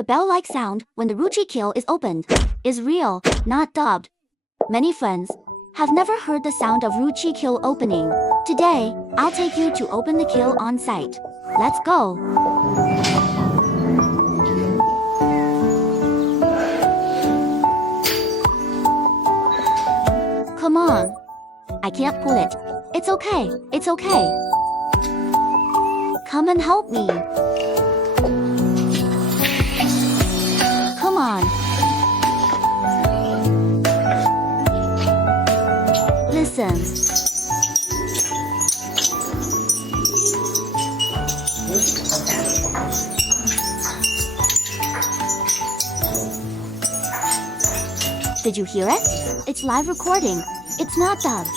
The bell-like sound when the Ruchi kiln is opened is real, not dubbed. Many friends have never heard the sound of Ruchi kiln opening. Today, I'll take you to open the kiln on site. Let's go! Come on. I can't pull it. It's okay, it's okay. Come and help me. Come on. Listen. Did you hear it? It's live recording. It's not dubbed.